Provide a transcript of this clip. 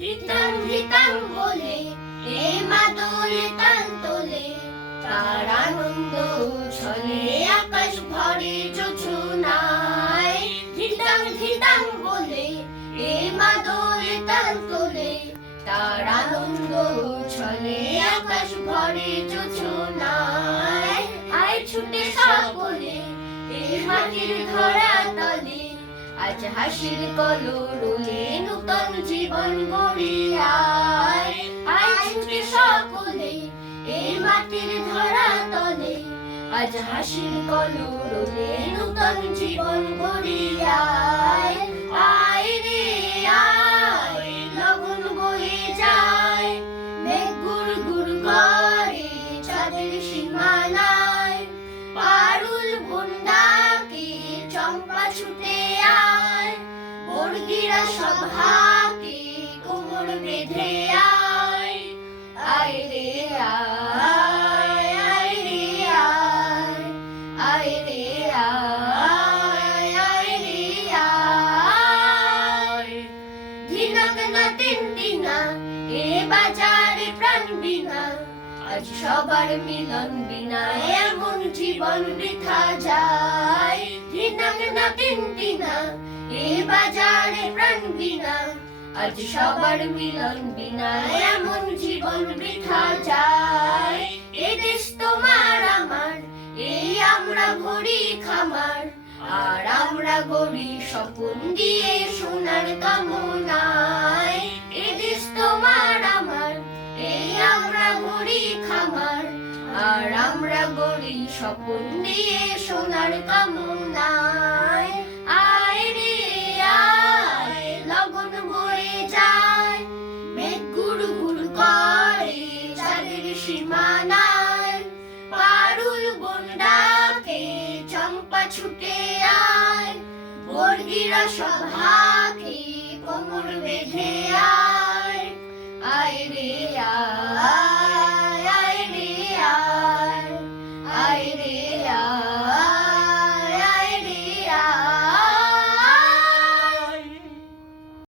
ধিতাং ধিতাং বলে এই মাদলে তাল তোলে, তার আনন্দ ছলে আকাশ ভরে যোছনায়। ধিতাং ধিতাং বলে এই মাদলে তাল তোলে, তার আনন্দ ছলে আকাশ ভরে যোছনায়। আয় ছুটে সকলে এই মাটির ধরা তলে, আজ হাসির কলরবে নূতন জীবন গড়ি আয়। আয় ছুটে সকলে এই মাটির ধরা তলে, আজ হাসির কলরবে নূতন জীবন গড়ি আয়। আয় রে আয়, লগন বয়ে যায়, মেঘ গুড় গুড় করে চাঁদের সীমানায়। পারুল বন্দাকে চম্পা ছুটে আয়, বর্গিরা সভাকে কোমর বেঁধে আয়। আয় রে আয়, আয় রে আয়, আয় রে আয়, আয় রে আয়। ধিনক না তিন দিনা এ বাজারে প্রাণ বিনা, আজ সবার মিলন বিনা এমন জীবন বৃথা যায়। ধিনক না তিন দিনা এ বাজারে প্রাণ বিনা, আজ সবার মিলন বিনা এমন জীবন বৃথা যায়। এ দেশ তোমার আমার, এই আমরা গড়ি খামার, আর আমরা গড়ি স্বপন দিয়ে সোনার কামনায়। এ দেশ তোমার আমার, এই আমরা গড়ি খামার, আর আমরা গড়ি স্বপন দিয়ে সোনার কামনায়। আয় রে আয়, লগন বয়ে যায়, মেঘ গুড় গুড় করে চাঁদের সীমানায়। পারুল বন্দাকে চম্পা ছুটে আয়, বর্গিরা সভাকে